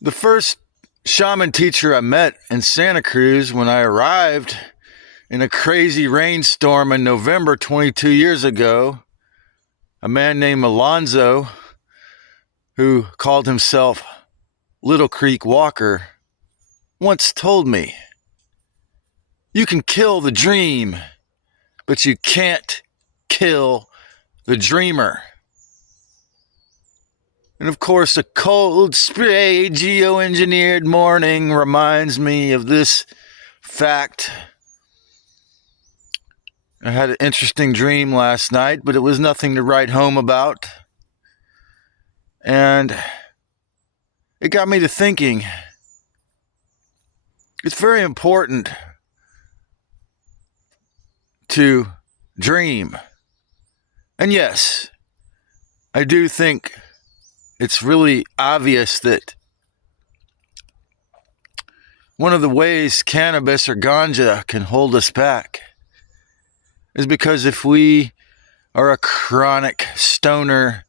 The first shaman teacher I met in Santa Cruz when I arrived in a crazy rainstorm in November 22 years ago, a man named Alonzo, who called himself Little Creek Walker, once told me, "You can kill the dream, but you can't kill the dreamer." And of course, a cold, spray, geoengineered morning reminds me of this fact. I had an interesting dream last night, but it was nothing to write home about. And it got me to thinking, it's very important to dream. And yes, I do think it's really obvious that one of the ways cannabis or ganja can hold us back is because if we are a chronic stoner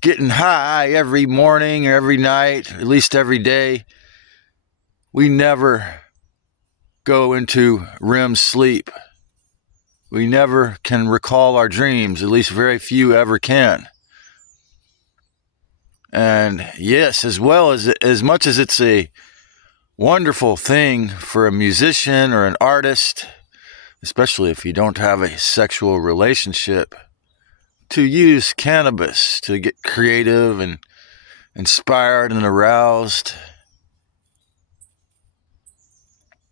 getting high every morning or every night, at least every day, we never go into REM sleep. We never can recall our dreams, at least very few ever can. And yes, as much as it's a wonderful thing for a musician or an artist, especially if you don't have a sexual relationship, to use cannabis to get creative and inspired and aroused,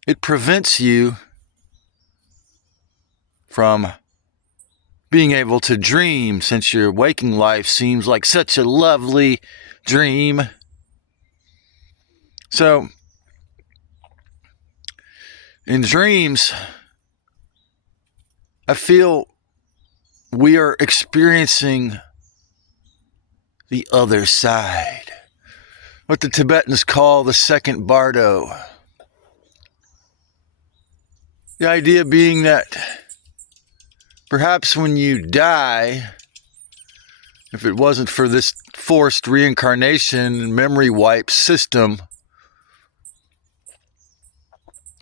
it prevents you from being able to dream, since your waking life seems like such a lovely dream. So, in dreams, I feel we are experiencing the other side, what the Tibetans call the second bardo. The idea being that perhaps when you die, if it wasn't for this forced reincarnation and memory wipe system,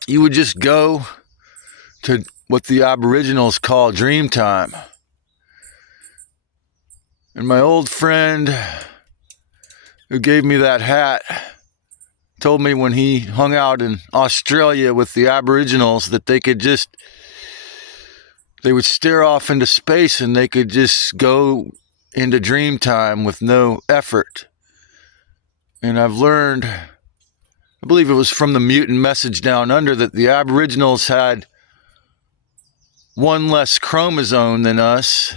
you would just go to what the Aboriginals call dream time. And my old friend who gave me that hat told me when he hung out in Australia with the Aboriginals that they would stare off into space and they could just go into dream time with no effort. And I've learned, I believe it was from the Mutant Message Down Under, that the Aboriginals had one less chromosome than us,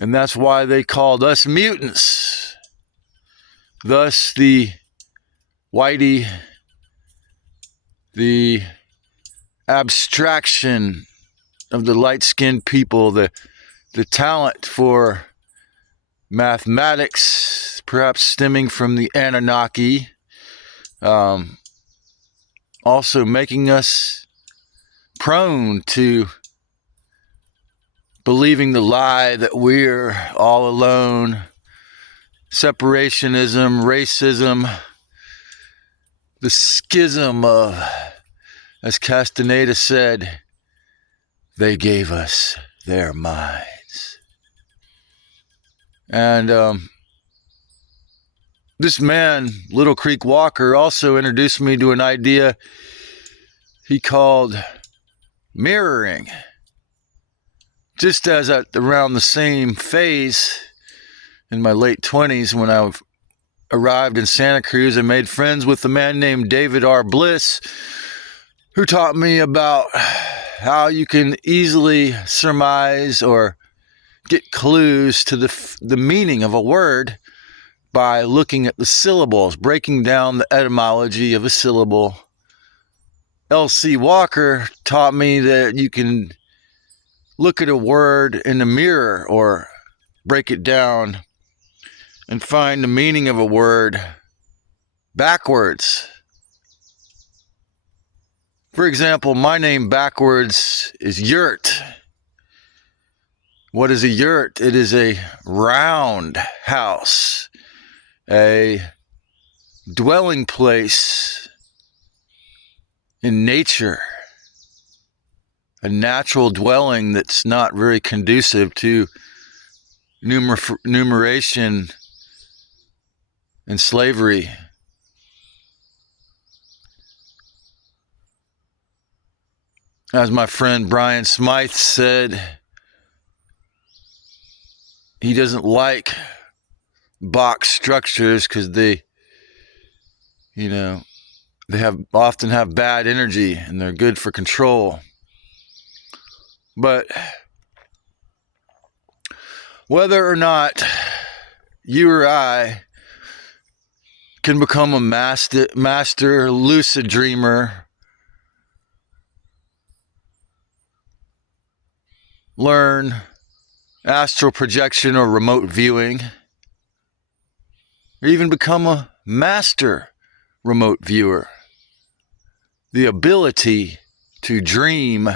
and that's why they called us mutants. Thus, the whitey, the abstraction of the light-skinned people, the talent for mathematics, perhaps stemming from the Anunnaki, also making us prone to believing the lie that we're all alone, separationism, racism, the schism of, as Castaneda said, they gave us their minds. And this man, Little Creek Walker, also introduced me to an idea he called mirroring. Just as at around the same phase in my late 20s when I arrived in Santa Cruz, I made friends with a man named David R. Bliss, who taught me about how you can easily surmise or get clues to the meaning of a word by looking at the syllables, breaking down the etymology of a syllable. L.C. Walker taught me that you can look at a word in the mirror or break it down and find the meaning of a word backwards. For example, my name backwards is Yurt. What is a yurt? It is a round house, a dwelling place in nature, a natural dwelling that's not very conducive to numeration and slavery. As my friend Brian Smythe said, he doesn't like box structures because they often have bad energy and they're good for control. But whether or not you or I can become a master lucid dreamer, learn astral projection or remote viewing, or even become a master remote viewer, the ability to dream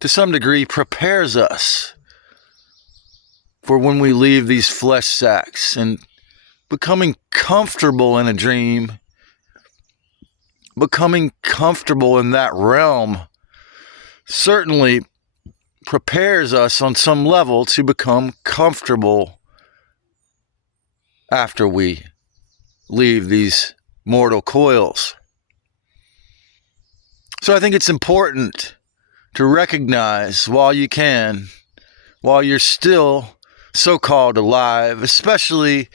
to some degree prepares us for when we leave these flesh sacks, and becoming comfortable in a dream, becoming comfortable in that realm certainly prepares us on some level to become comfortable after we leave these mortal coils. So I think it's important to recognize while you can, while you're still so-called alive, especially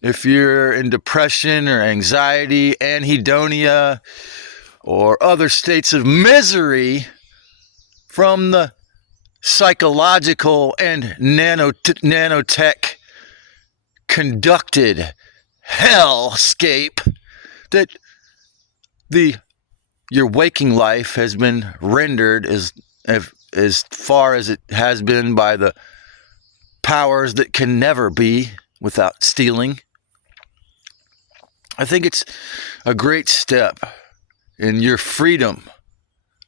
if you're in depression or anxiety, anhedonia, or other states of misery from the psychological and nanotech conducted hellscape that your waking life has been rendered as far as it has been by the powers that can never be without stealing. I think it's a great step in your freedom,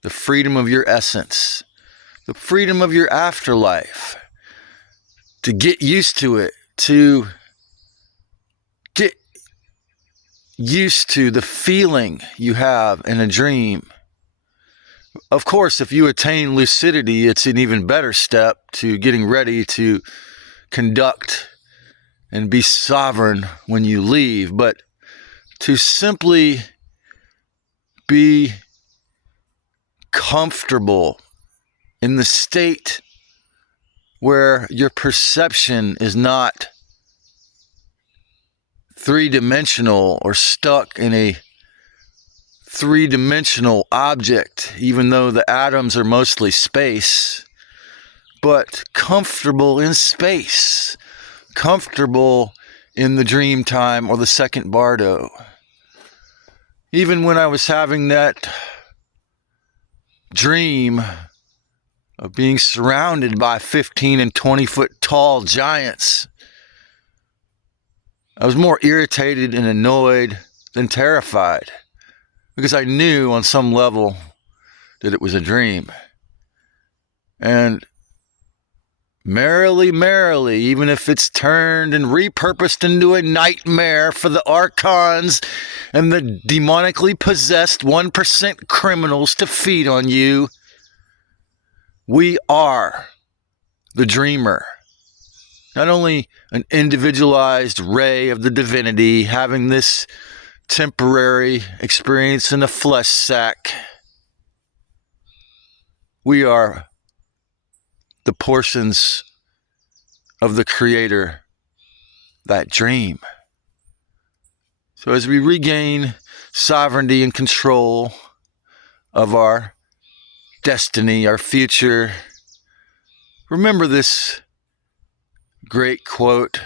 the freedom of your essence, the freedom of your afterlife, to get used to it, to get used to the feeling you have in a dream. Of course, if you attain lucidity, it's an even better step to getting ready to conduct and be sovereign when you leave. But to simply be comfortable in the state where your perception is not three-dimensional or stuck in a three-dimensional object, even though the atoms are mostly space, but comfortable in space, comfortable in the dream time or the second bardo. Even when I was having that dream of being surrounded by 15 and 20 foot tall giants, I was more irritated and annoyed than terrified, because I knew on some level that it was a dream. And merrily, even if it's turned and repurposed into a nightmare for the archons and the demonically possessed 1% criminals to feed on you, we are the dreamer. Not only an individualized ray of the divinity having this temporary experience in a flesh sack, we are the portions of the Creator that dream. So as we regain sovereignty and control of our destiny, our future, remember this great quote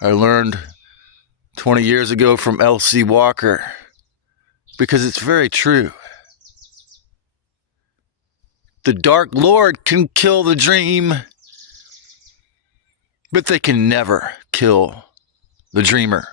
I learned 20 years ago from L.C. Walker, because it's very true. The Dark Lord can kill the dream, but they can never kill the dreamer.